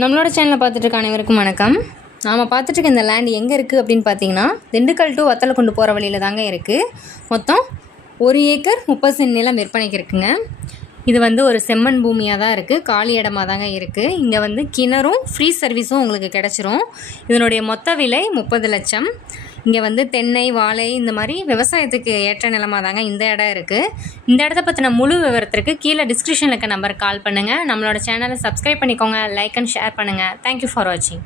நம்மளோட சேனலை பார்த்துட்டு அனைவருக்கும் வணக்கம். நாம் பார்த்துட்டு இந்த லேண்ட் எங்கே இருக்குது அப்படின்னு பார்த்தீங்கன்னா, திண்டுக்கல் டு வத்தலக்குண்டு போகிற வழியில் தாங்க இருக்குது. மொத்தம் 1 ஏக்கர் 30 சென்ட் நிலம் விற்பனைக்கு இருக்குங்க. இது ஒரு செம்மண் பூமியாக தான் இருக்குது, காலி இடமாக தாங்க இருக்குது. இங்கே கிணறும் ஃப்ரீ சர்வீஸும் உங்களுக்கு கிடச்சிரும். இதனுடைய மொத்த விலை 30 லட்சம். இங்கே தென்னை, வாழை இந்த மாதிரி விவசாயத்துக்கு ஏற்ற நிலமாக தாங்க இந்த இடம் இருக்குது. இந்த இடத்த பற்றின முழு விவரத்திற்கு கீழே டிஸ்கிரிப்ஷனில் இருக்க நம்பருக்கு கால் பண்ணுங்கள். நம்மளோட சேனலை சப்ஸ்கிரைப் பண்ணிக்கோங்க, லைக் அண்ட் ஷேர் பண்ணுங்கள். தேங்க்யூ ஃபார் வாட்சிங்.